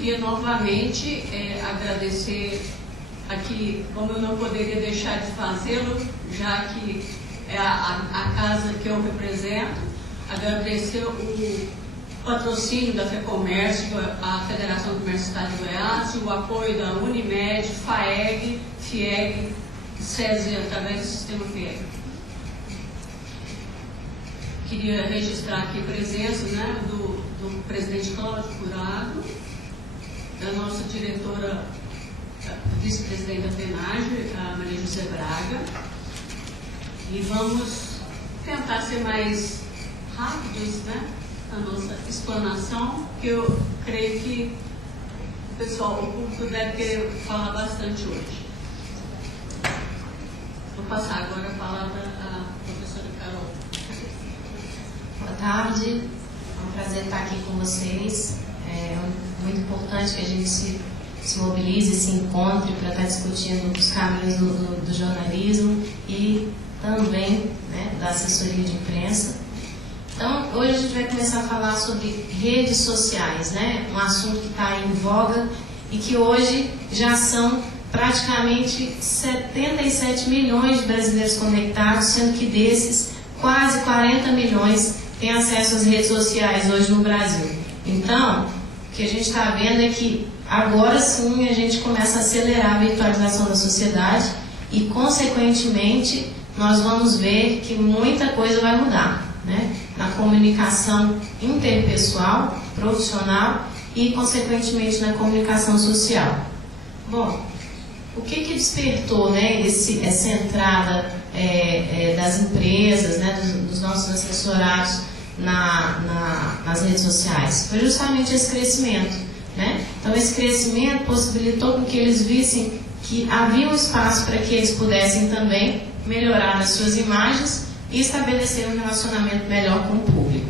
queria novamente agradecer aqui, como eu não poderia deixar de fazê-lo, já que é a casa que eu represento, agradecer o patrocínio da FEComércio, a Federação do Comércio do Estado de Goiás, o apoio da Unimed, FAEG, FIEG, SESI, através do sistema FIEG. Queria registrar aqui a presença, né, do presidente Cláudio Curado, da nossa diretora, vice-presidente da FENAGE, a Maria José Braga, e vamos tentar ser mais rápidos, né, na nossa explanação, porque eu creio que o pessoal, o público deve querer falar bastante hoje. Vou passar agora a palavra à professora Carol. Boa tarde, é um prazer estar aqui com vocês. É muito importante que a gente se mobilize, se encontre para estar discutindo os caminhos do jornalismo e também, né, da assessoria de imprensa. Então, hoje a gente vai começar a falar sobre redes sociais, né? Um assunto que está em voga e que hoje já são praticamente 77 milhões de brasileiros conectados, sendo que desses, quase 40 milhões têm acesso às redes sociais hoje no Brasil. Então, o que a gente está vendo é que agora sim a gente começa a acelerar a virtualização da sociedade e, consequentemente, nós vamos ver que muita coisa vai mudar, né? Na comunicação interpessoal, profissional e, consequentemente, na comunicação social. Bom, o que despertou, né, essa entrada das empresas, né, dos nossos assessorados nas redes sociais? Foi justamente esse crescimento, né? Então, esse crescimento possibilitou com que eles vissem que havia um espaço para que eles pudessem também melhorar as suas imagens e estabelecer um relacionamento melhor com o público.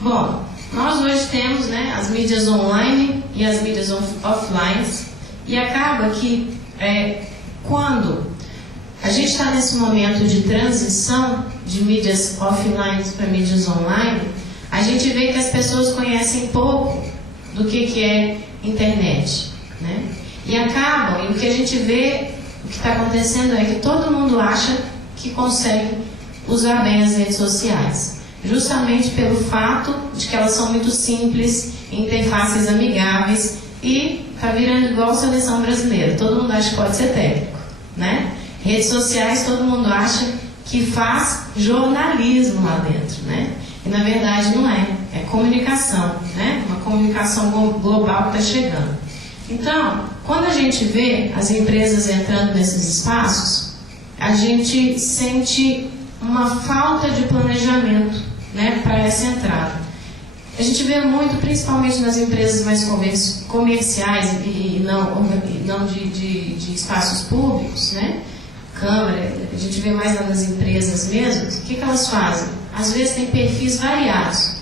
Bom, nós hoje temos, né, as mídias online e as mídias offline, e acaba que quando a gente está nesse momento de transição de mídias offline para mídias online, a gente vê que as pessoas conhecem pouco do que é internet, né? E acabam, e o que a gente vê, o que está acontecendo é que todo mundo acha que consegue usar bem as redes sociais, justamente pelo fato de que elas são muito simples, interfaces amigáveis e está virando igual a seleção brasileira. Todo mundo acha que pode ser técnico, né? Redes sociais, todo mundo acha que faz jornalismo lá dentro, né? E na verdade não é, é comunicação, né? Uma comunicação global que está chegando. Então, quando a gente vê as empresas entrando nesses espaços, a gente sente uma falta de planejamento, né, para essa entrada. A gente vê muito, principalmente nas empresas mais comerciais e não de espaços públicos, né? Câmara, a gente vê mais lá nas empresas mesmo. O que elas fazem? Às vezes tem perfis variados.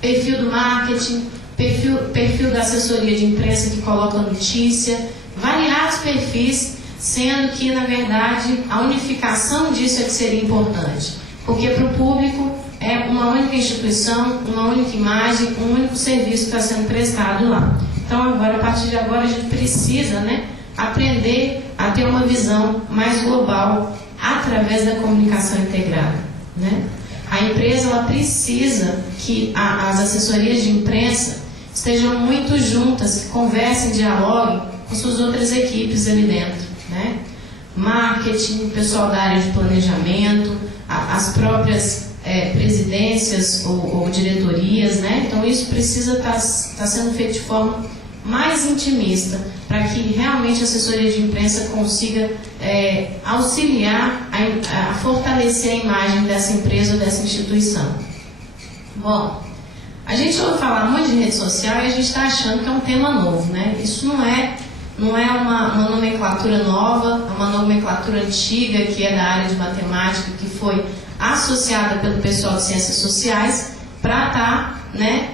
Perfil do marketing, perfil da assessoria de imprensa que coloca notícia, variados perfis, sendo que, na verdade, a unificação disso é que seria importante. Porque para o público é uma única instituição, uma única imagem, um único serviço que está sendo prestado lá. Então, agora, a partir de agora, a gente precisa, né, aprender a ter uma visão mais global através da comunicação integrada, né? A empresa, ela precisa que as assessorias de imprensa estejam muito juntas, que conversem, dialoguem com suas outras equipes ali dentro, né? Marketing, pessoal da área de planejamento, as próprias presidências ou diretorias, né? Então isso precisa estar sendo feito de forma mais intimista, para que realmente a assessoria de imprensa consiga auxiliar a fortalecer a imagem dessa empresa ou dessa instituição. Bom, a gente ouve falar muito de rede social e a gente está achando que é um tema novo, né? Isso não é uma nomenclatura nova, é uma nomenclatura antiga que é da área de matemática, que foi associada pelo pessoal de ciências sociais para estar, né,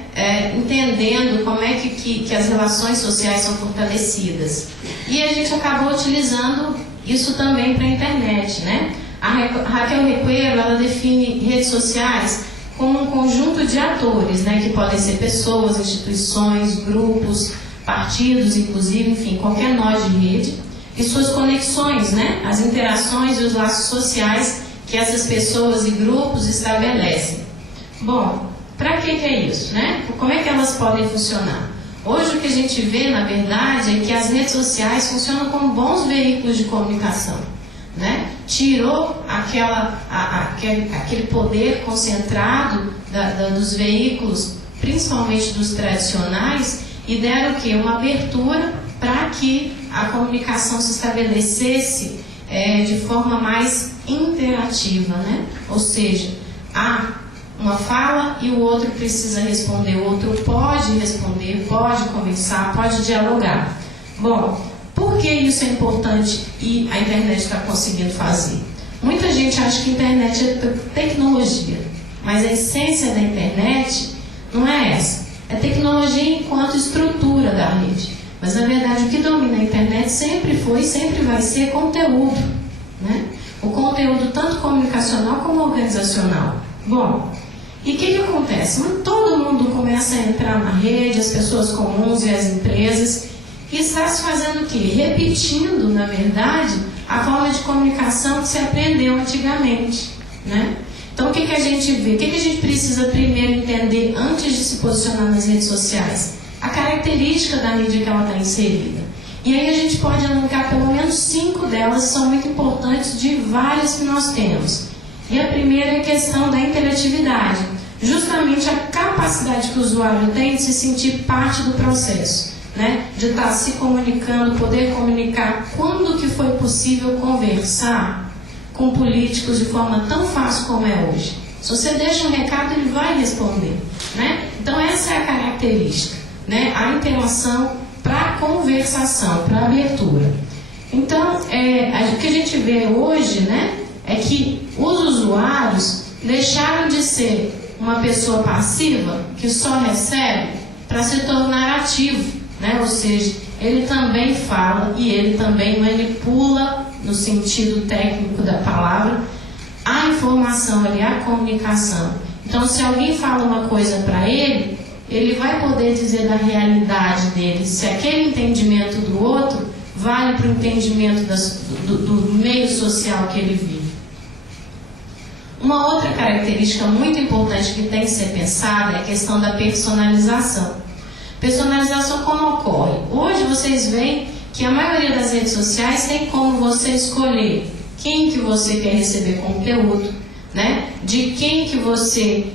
entendendo como é que as relações sociais são fortalecidas. E a gente acabou utilizando isso também para a internet, né? A Raquel Requeiro, ela define redes sociais como um conjunto de atores, né, que podem ser pessoas, instituições, grupos, partidos, inclusive, enfim, qualquer nó de rede, e suas conexões, né? As interações e os laços sociais que essas pessoas e grupos estabelecem. Bom, para que é isso, né? Como é que elas podem funcionar? Hoje o que a gente vê, na verdade, é que as redes sociais funcionam como bons veículos de comunicação, né? Tirou aquele poder concentrado dos veículos, principalmente dos tradicionais, e deram o quê? Uma abertura para que a comunicação se estabelecesse de forma mais interativa, né? Ou seja, uma fala e o outro precisa responder, o outro pode responder, pode conversar, pode dialogar. Bom, por que isso é importante e a internet está conseguindo fazer? Muita gente acha que a internet é tecnologia, mas a essência da internet não é essa. É tecnologia enquanto estrutura da rede. Mas, na verdade, o que domina a internet sempre foi e sempre vai ser conteúdo, né? O conteúdo tanto comunicacional como organizacional. Bom, e o que acontece? Todo mundo começa a entrar na rede, as pessoas comuns e as empresas, e está se fazendo o quê? Repetindo, na verdade, a forma de comunicação que se aprendeu antigamente, né? Então, o que a gente vê? O que a gente precisa primeiro entender antes de se posicionar nas redes sociais? A característica da mídia que ela está inserida. E aí a gente pode elencar pelo menos 5 delas, que são muito importantes, de várias que nós temos. E a primeira é a questão da interatividade. Justamente a capacidade que o usuário tem de se sentir parte do processo, né? De estar se comunicando, poder comunicar quando que foi possível conversar com políticos de forma tão fácil como é hoje. Se você deixa um recado, ele vai responder, né? Então essa é a característica, né? A interação para conversação, para abertura. Então, o que a gente vê hoje, né, é que os usuários deixaram de ser uma pessoa passiva que só recebe para se tornar ativo, né? Ou seja, ele também fala e ele também manipula, no sentido técnico da palavra, a informação ali, a comunicação. Então, se alguém fala uma coisa para ele, ele vai poder dizer da realidade dele, se aquele entendimento do outro vale para o entendimento do meio social que ele vive. Uma outra característica muito importante que tem que ser pensada é a questão da personalização. Personalização como ocorre? Hoje vocês veem que a maioria das redes sociais tem como você escolher quem que você quer receber conteúdo, né? De quem que você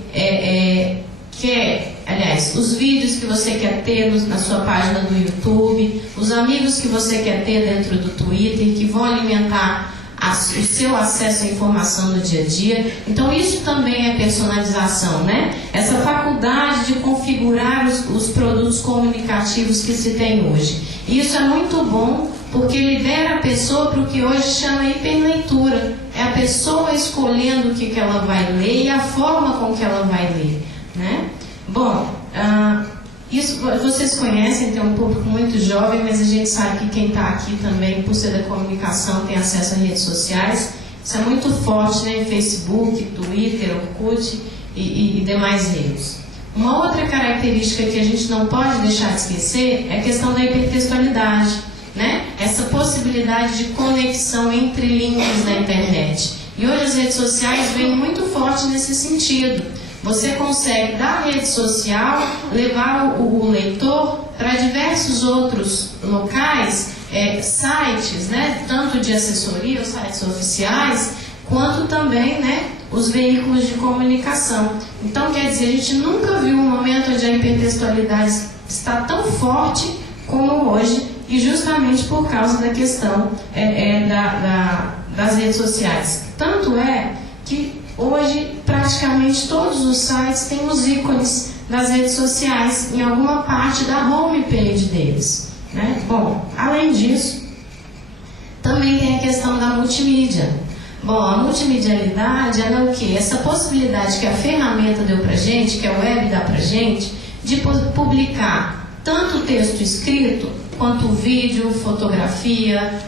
quer, aliás, os vídeos que você quer ter na sua página do YouTube, os amigos que você quer ter dentro do Twitter, que vão alimentar o seu acesso à informação no dia a dia. Então isso também é personalização, né? Essa faculdade de configurar os produtos comunicativos que se tem hoje. E isso é muito bom porque libera a pessoa para o que hoje chama hiperleitura. É a pessoa escolhendo o que ela vai ler e a forma com que ela vai ler, né? Bom, isso vocês conhecem, tem um público muito jovem, mas a gente sabe que quem está aqui também, por ser da comunicação, tem acesso a redes sociais. Isso é muito forte, né? Facebook, Twitter, Orkut e demais redes. Uma outra característica que a gente não pode deixar de esquecer é a questão da hipertextualidade, né? Essa possibilidade de conexão entre links na internet. E hoje as redes sociais vêm muito forte nesse sentido. Você consegue, da rede social, levar o leitor para diversos outros locais, sites, né, tanto de assessoria, os sites oficiais, quanto também, né, os veículos de comunicação. Então, quer dizer, a gente nunca viu um momento onde a hipertextualidade está tão forte como hoje, e justamente por causa da questão das redes sociais. Tanto é que hoje, praticamente todos os sites têm os ícones das redes sociais em alguma parte da homepage deles, né? Bom, além disso, também tem a questão da multimídia. Bom, a multimedialidade é o quê? Essa possibilidade que a ferramenta deu pra gente, que a web dá pra gente, de publicar tanto texto escrito, quanto vídeo, fotografia,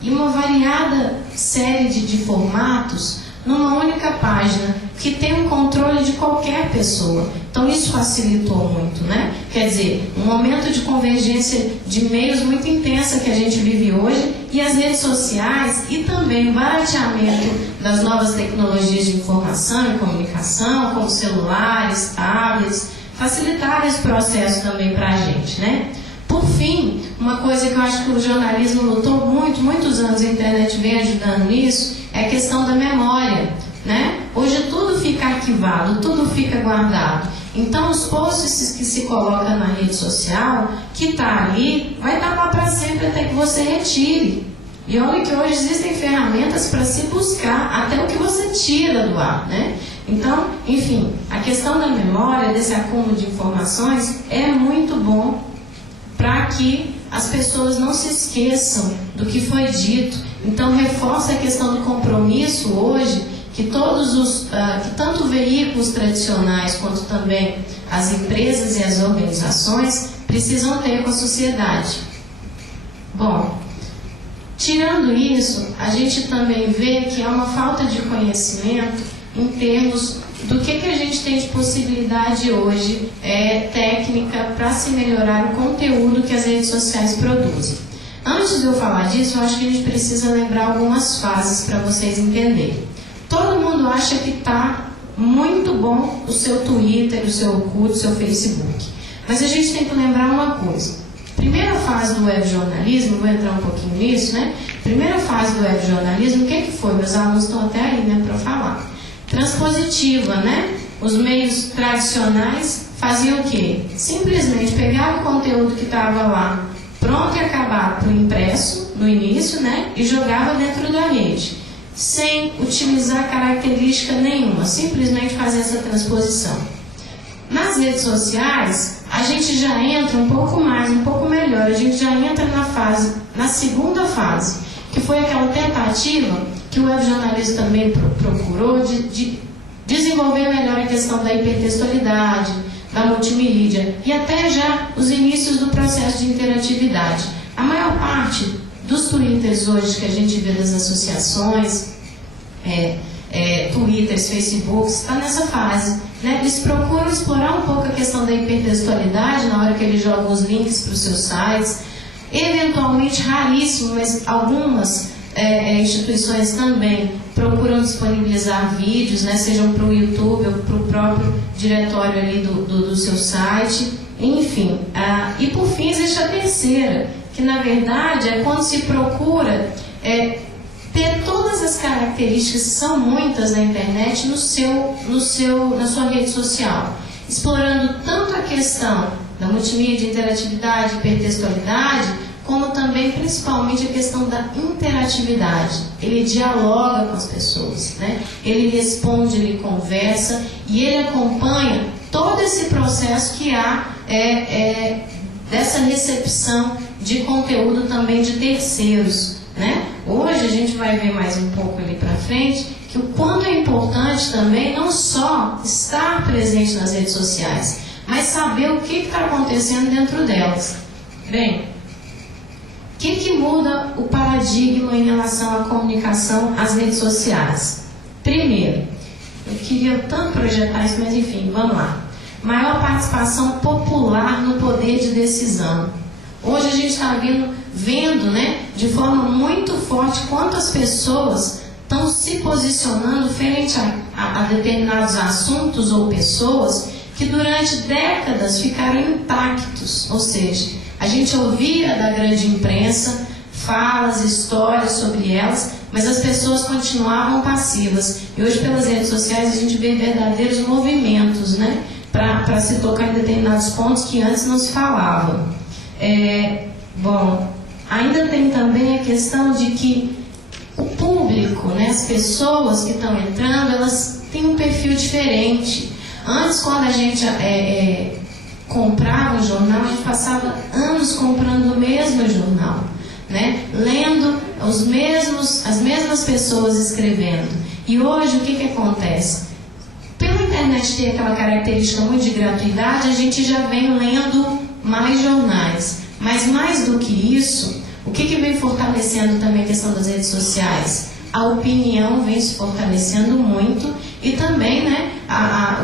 e uma variada série de formatos numa única página, que tem um controle de qualquer pessoa. Então isso facilitou muito, né? Quer dizer, um momento de convergência de meios muito intensa que a gente vive hoje, e as redes sociais e também o barateamento das novas tecnologias de informação e comunicação, como celulares, tablets, facilitaram esse processo também para a gente, né? Por fim, uma coisa que eu acho que o jornalismo lutou muitos anos, a internet vem ajudando nisso, é a questão da memória, né? Hoje tudo fica arquivado, tudo fica guardado. Então os posts que se colocam na rede social, que está ali, vai estar lá para sempre até que você retire. E olha que hoje existem ferramentas para se buscar até o que você tira do ar, né? Então, enfim, a questão da memória, desse acúmulo de informações, é muito bom para que as pessoas não se esqueçam do que foi dito. Então, reforça a questão do compromisso hoje, que que tanto veículos tradicionais quanto também as empresas e as organizações precisam ter com a sociedade. Bom, tirando isso, a gente também vê que há uma falta de conhecimento em termos do que a gente tem de possibilidade hoje técnica para se melhorar o conteúdo que as redes sociais produzem. Antes de eu falar disso, eu acho que a gente precisa lembrar algumas fases para vocês entenderem. Todo mundo acha que está muito bom o seu Twitter, o seu Orkut, o seu Facebook. Mas a gente tem que lembrar uma coisa. Primeira fase do webjornalismo, vou entrar um pouquinho nisso, né? Primeira fase do webjornalismo, o que foi? Meus alunos estão até aí, né, para falar. Transpositiva, né? Os meios tradicionais faziam o quê? Simplesmente pegavam o conteúdo que estava lá, pronto e acabado para o impresso, no início, né? E jogava dentro da rede, sem utilizar característica nenhuma, simplesmente fazer essa transposição. Nas redes sociais, a gente já entra um pouco mais, um pouco melhor, a gente já entra na segunda fase, que foi aquela tentativa que o webjornalismo também procurou de desenvolver melhor a questão da hipertextualidade, da multimídia e até já os inícios do processo de interatividade. A maior parte dos twitters hoje que a gente vê das associações, twitters, facebooks, está nessa fase, né? Eles procuram explorar um pouco a questão da hipertextualidade na hora que eles jogam os links para os seus sites. Eventualmente, raríssimo, mas algumas instituições também procuram disponibilizar vídeos, né, sejam para o YouTube ou para o próprio diretório ali do seu site, enfim. E por fim existe a terceira, que na verdade é quando se procura ter todas as características, que são muitas na internet, na sua rede social, explorando tanto a questão da multimídia, interatividade, hipertextualidade, como também, principalmente, a questão da interatividade. Ele dialoga com as pessoas, né? Ele responde, ele conversa e ele acompanha todo esse processo que há dessa recepção de conteúdo também de terceiros, né? Hoje a gente vai ver mais um pouco ali para frente que o quanto é importante também não só estar presente nas redes sociais, mas saber o que está acontecendo dentro delas. Bem, o que muda o paradigma em relação à comunicação às redes sociais? Primeiro, eu queria tanto projetar isso, mas enfim, vamos lá. Maior participação popular no poder de decisão. Hoje a gente está vendo, né, de forma muito forte quantas pessoas estão se posicionando frente a determinados assuntos ou pessoas que durante décadas ficaram intactos, ou seja, a gente ouvia da grande imprensa falas, histórias sobre elas, mas as pessoas continuavam passivas. E hoje, pelas redes sociais, a gente vê verdadeiros movimentos, né, para se tocar em determinados pontos que antes não se falava. Bom, ainda tem também a questão de que o público, né, as pessoas que estão entrando, elas têm um perfil diferente. Antes, quando a gente comprava o jornal, a gente passava anos comprando o mesmo jornal, né? Lendo as mesmas pessoas escrevendo. E hoje o que acontece? Pela internet ter aquela característica muito de gratuidade, a gente já vem lendo mais jornais. Mas mais do que isso, o que vem fortalecendo também a questão das redes sociais? a opinião vem se fortalecendo muito e também, né,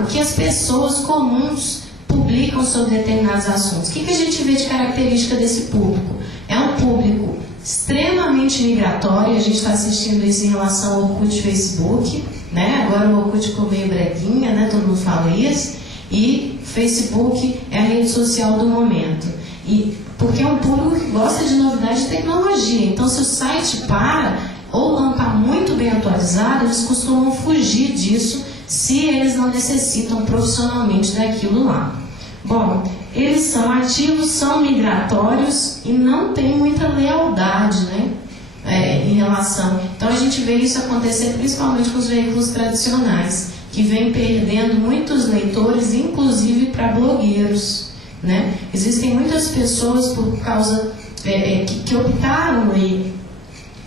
o que as pessoas comuns publicam sobre determinados assuntos. O que a gente vê de característica desse público? É um público extremamente migratório. A gente está assistindo isso em relação ao Orkut e Facebook, né? Agora o Orkut ficou meio breguinha, né? Todo mundo fala isso. E Facebook é a rede social do momento. E porque é um público que gosta de novidade de tecnologia. Então, se o site para ou não está muito bem atualizado, eles costumam fugir disso se eles não necessitam profissionalmente daquilo lá. Bom, eles são ativos, são migratórios e não têm muita lealdade, né? Em relação. Então, a gente vê isso acontecer principalmente com os veículos tradicionais, que vem perdendo muitos leitores, inclusive para blogueiros, né? Existem muitas pessoas por causa que optaram em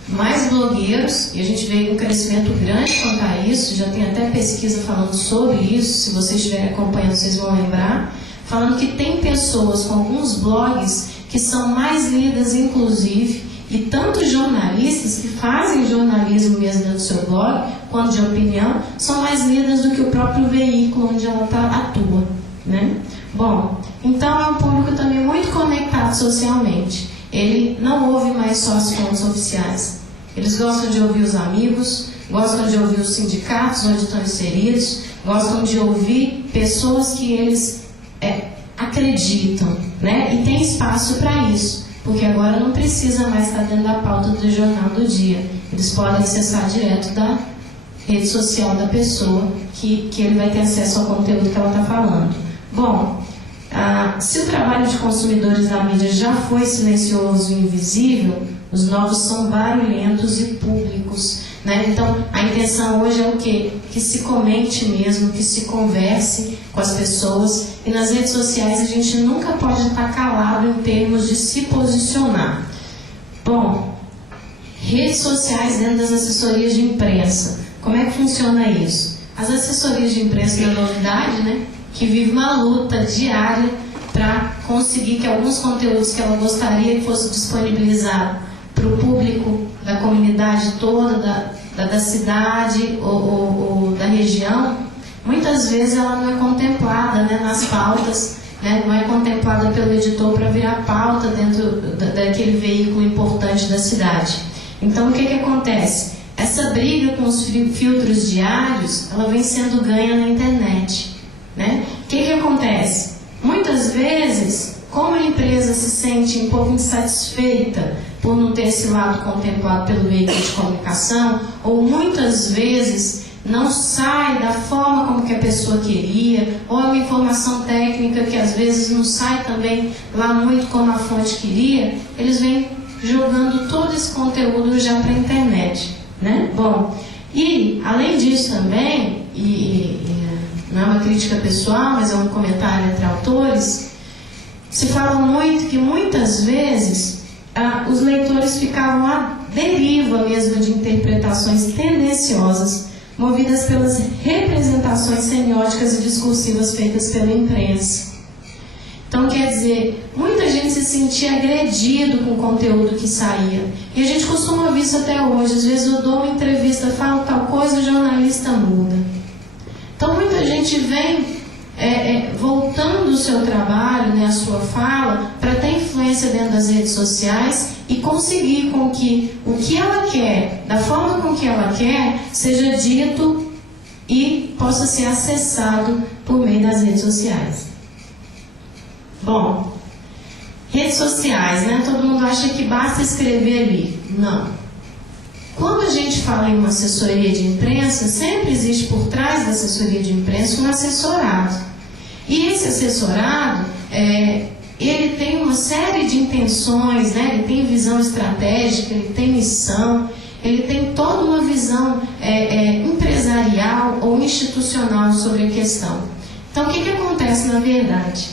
mais blogueiros, e a gente vê um crescimento grande quanto a isso. Já tem até pesquisa falando sobre isso, se vocês estiverem acompanhando vocês vão lembrar, falando que tem pessoas com alguns blogs que são mais lidas, inclusive, e tanto jornalistas que fazem jornalismo mesmo dentro do seu blog, quanto de opinião, são mais lidas do que o próprio veículo onde ela atua, né? Bom, então é um público também muito conectado socialmente. Ele não ouve mais só as fontes oficiais. Eles gostam de ouvir os amigos, gostam de ouvir os sindicatos onde estão inseridos, gostam de ouvir pessoas que eles acreditam, né? E tem espaço para isso, porque agora não precisa mais estar dentro da pauta do Jornal do Dia. Eles podem acessar direto da rede social da pessoa, que ele vai ter acesso ao conteúdo que ela está falando. Bom, se o trabalho de consumidores da mídia já foi silencioso e invisível, os novos são barulhentos e públicos, né? Então, a intenção hoje é o quê? Que se comente mesmo, que se converse com as pessoas. E nas redes sociais a gente nunca pode estar calado em termos de se posicionar. Bom, redes sociais dentro das assessorias de imprensa. Como é que funciona isso? As assessorias de imprensa da novidade, né? Que vive uma luta diária para conseguir que alguns conteúdos que ela gostaria que fosse disponibilizado para o público da comunidade toda, da cidade ou da região, muitas vezes ela não é contemplada, né, nas pautas, né, não é contemplada pelo editor para virar pauta dentro daquele veículo importante da cidade. Então, o que acontece? Essa briga com os filtros diários, ela vem sendo ganha na internet, né? O que acontece? Muitas vezes, como a empresa se sente um pouco insatisfeita por não ter esse lado contemplado pelo veículo de comunicação, ou muitas vezes não sai da forma como que a pessoa queria, ou é uma informação técnica que às vezes não sai também lá muito como a fonte queria, eles vêm jogando todo esse conteúdo já para a internet, né? Bom, e além disso também, não é uma crítica pessoal, mas é um comentário entre autores, se fala muito que muitas vezes os leitores ficavam à deriva mesmo de interpretações tendenciosas, movidas pelas representações semióticas e discursivas feitas pela imprensa. Então, quer dizer, muita gente se sentia agredido com o conteúdo que saía. E a gente costuma ouvir isso até hoje. Às vezes eu dou uma entrevista, falo tal coisa, o jornalista muda. Então, muita gente vem voltando o seu trabalho, né, a sua fala, para ter influência dentro das redes sociais e conseguir com que o que ela quer, da forma com que ela quer, seja dito e possa ser acessado por meio das redes sociais. Bom, redes sociais, né? Todo mundo acha que basta escrever ali. Não. Quando a gente fala em uma assessoria de imprensa, sempre existe por trás da assessoria de imprensa um assessorado. E esse assessorado, ele tem uma série de intenções, né? Ele tem visão estratégica, ele tem missão, ele tem toda uma visão empresarial ou institucional sobre a questão. Então, o que acontece na verdade?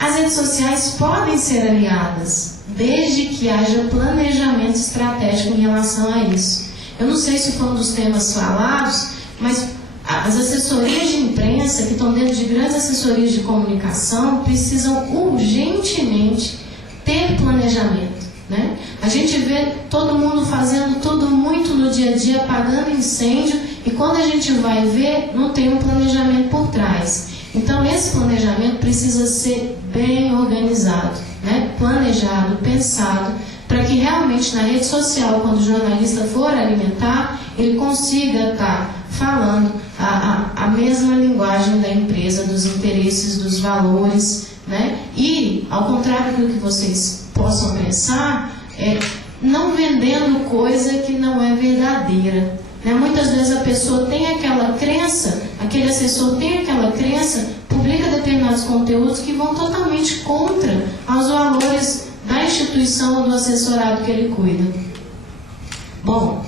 As redes sociais podem ser aliadas, desde que haja planejamento estratégico em relação a isso. Eu não sei se foi um dos temas falados, mas as assessorias de imprensa, que estão dentro de grandes assessorias de comunicação, precisam urgentemente ter planejamento. né? A gente vê todo mundo fazendo tudo muito no dia a dia, apagando incêndio, e quando a gente vai ver, não tem um planejamento por trás. Então, esse planejamento precisa ser bem organizado, né? Planejado, pensado, para que realmente na rede social, quando o jornalista for alimentar, ele consiga estar falando a mesma linguagem da empresa, dos interesses, dos valores, né? E, ao contrário do que vocês possam pensar, não vendendo coisa que não é verdadeira, né? Muitas vezes a pessoa tem aquela crença, aquele assessor tem aquela crença, publica determinados conteúdos que vão totalmente contra os valores da instituição ou do assessorado que ele cuida. Bom,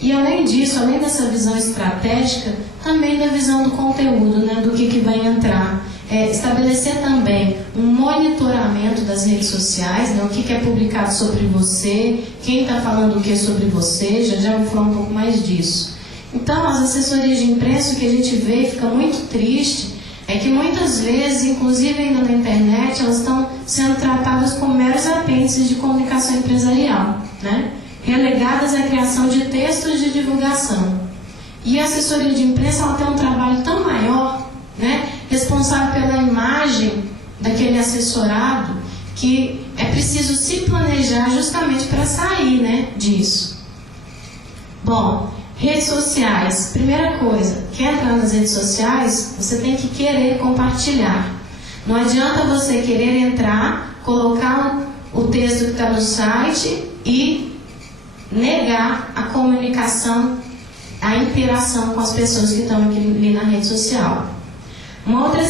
e além disso, além dessa visão estratégica, também da visão do conteúdo, né, do que vai entrar. Estabelecer também um monitoramento das redes sociais, né, o que é publicado sobre você, quem está falando o que sobre você, já vou falar um pouco mais disso. Então, as assessorias de imprensa, o que a gente vê e fica muito triste, é que muitas vezes, inclusive ainda na internet, elas estão sendo tratadas como meros apêndices de comunicação empresarial, né? Relegadas à criação de textos de divulgação. E a assessoria de imprensa ela tem um trabalho tão maior, né? Responsável pela imagem daquele assessorado, que é preciso se planejar justamente para sair, né, disso. Bom, redes sociais. Primeira coisa, quer entrar nas redes sociais, você tem que querer compartilhar. Não adianta você querer entrar, colocar o texto que está no site e negar a comunicação, a interação com as pessoas que estão ali na rede social. Uma outra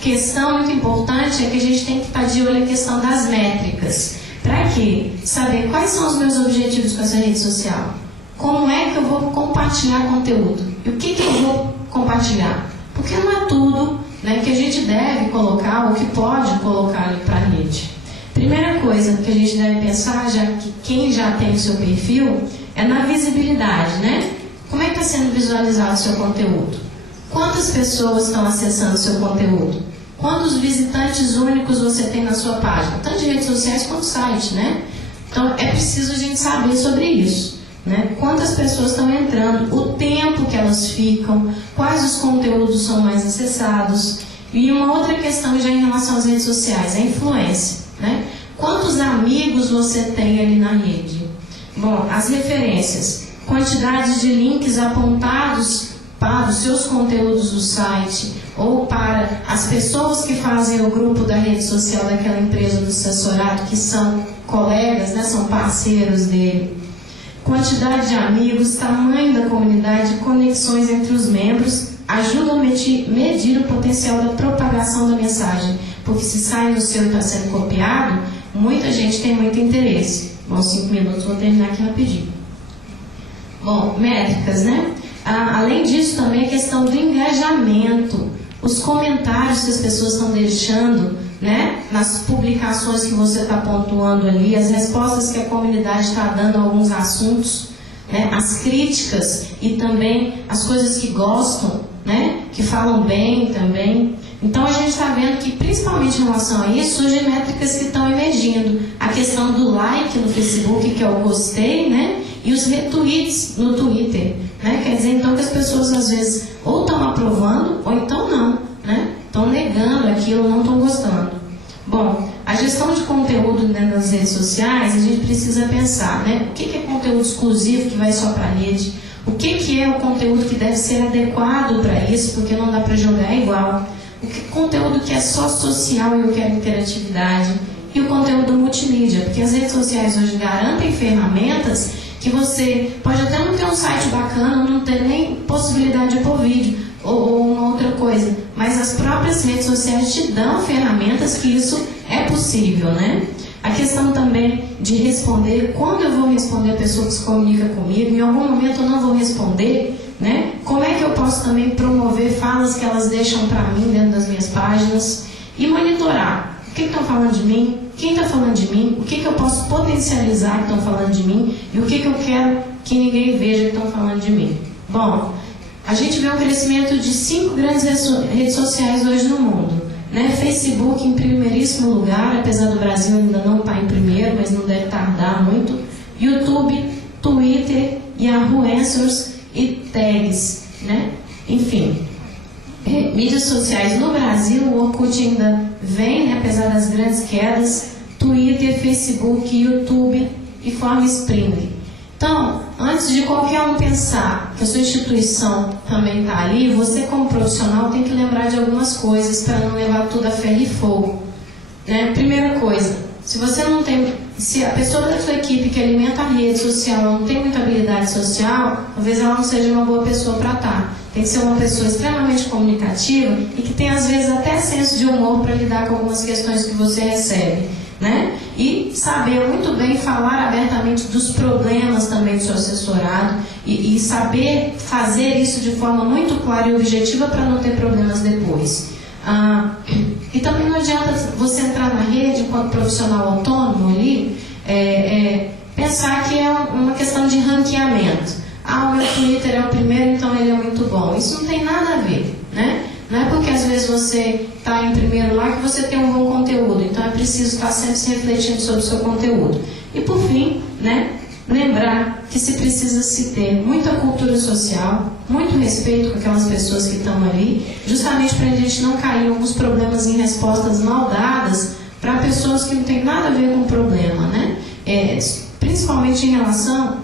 questão muito importante é que a gente tem que estar de olho na questão das métricas. Para quê? Saber quais são os meus objetivos com essa rede social. Como é que eu vou compartilhar conteúdo? E o que eu vou compartilhar? Porque não é tudo, né, que a gente deve colocar ou que pode colocar ali para a rede. Primeira coisa que a gente deve pensar, já que quem já tem o seu perfil, é na visibilidade, né? Como é que está sendo visualizado o seu conteúdo? Quantas pessoas estão acessando o seu conteúdo? Quantos visitantes únicos você tem na sua página? Tanto de redes sociais quanto site, né? Então, é preciso a gente saber sobre isso, né? Quantas pessoas estão entrando, o tempo que elas ficam, quais os conteúdos são mais acessados. E uma outra questão já em relação às redes sociais, a influência, né? Quantos amigos você tem ali na rede? Bom, as referências, quantidade de links apontados para os seus conteúdos do site ou para as pessoas que fazem o grupo da rede social daquela empresa do assessorado, que são colegas, né, são parceiros dele. Quantidade de amigos, tamanho da comunidade, conexões entre os membros, ajudam a medir o potencial da propagação da mensagem, porque se sai do seu e está sendo copiado, muita gente tem muito interesse. Bom, 5 minutos, vou terminar aqui rapidinho. Bom, métricas, né? Além disso, também a questão do engajamento, os comentários que as pessoas estão deixando, né, nas publicações que você está pontuando ali, as respostas que a comunidade está dando a alguns assuntos, né, as críticas e também as coisas que gostam, né, que falam bem também. Então a gente está vendo que, principalmente em relação a isso, surgem métricas que estão emergindo. A questão do like no Facebook, que é o gostei, né, e os retweets no Twitter. Né? Quer dizer, então, que as pessoas às vezes ou estão aprovando ou então não, né? Estão negando aquilo, não estão gostando. Bom, a gestão de conteúdo dentro das redes sociais, a gente precisa pensar, né? O que é conteúdo exclusivo que vai só para a rede? O que é o conteúdo que deve ser adequado para isso, porque não dá para jogar igual? O conteúdo que é só social e eu quero interatividade? E o conteúdo multimídia, porque as redes sociais hoje garantem ferramentas que você pode até não ter um site bacana, não ter nem possibilidade de pôr vídeo ou uma outra coisa, mas as próprias redes sociais te dão ferramentas que isso é possível, né? A questão também de responder, quando eu vou responder a pessoa que se comunica comigo, em algum momento eu não vou responder, né? Como é que eu posso também promover falas que elas deixam para mim dentro das minhas páginas e monitorar o que estão falando de mim, quem está falando de mim, o que eu posso potencializar que estão falando de mim e o que eu quero que ninguém veja que estão falando de mim. Bom, a gente vê um crescimento de 5 grandes redes sociais hoje no mundo. né? Facebook em primeiríssimo lugar, apesar do Brasil ainda não estar em primeiro, mas não deve tardar muito. YouTube, Twitter, Yahoo Answers e tags, né? Enfim, mídias sociais no Brasil, o Orkut ainda vem, né? Apesar das grandes quedas. Twitter, Facebook, YouTube e forma Spring. Então, antes de qualquer um pensar que a sua instituição também está ali, você como profissional tem que lembrar de algumas coisas para não levar tudo a ferro e fogo, né? Primeira coisa, se a pessoa da sua equipe que alimenta a rede social não tem muita habilidade social, talvez ela não seja uma boa pessoa para estar. Tem que ser uma pessoa extremamente comunicativa e que tem às vezes até senso de humor para lidar com algumas questões que você recebe, né? E saber muito bem falar abertamente dos problemas também do seu assessorado e saber fazer isso de forma muito clara e objetiva para não ter problemas depois. E também não adianta você entrar na rede enquanto profissional autônomo ali, pensar que é uma questão de ranqueamento. O meu Twitter é o primeiro, então ele é muito bom. Isso não tem nada a ver, né? Não é porque às vezes você está em primeiro lá que você tem um bom conteúdo. Então é preciso estar sempre se refletindo sobre o seu conteúdo. E por fim, né, lembrar que se precisa se ter muita cultura social, muito respeito com aquelas pessoas que estão ali, justamente para a gente não cair em alguns problemas em respostas mal dadas para pessoas que não tem nada a ver com o problema, né? Principalmente em relação,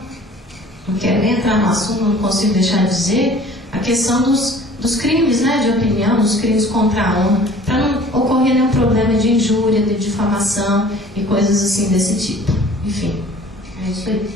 não quero nem entrar no assunto, não consigo deixar de dizer, a questão dos crimes, né, de opinião, dos crimes contra a honra, para não ocorrer nenhum problema de injúria, de difamação e coisas assim desse tipo. Enfim, é isso aí.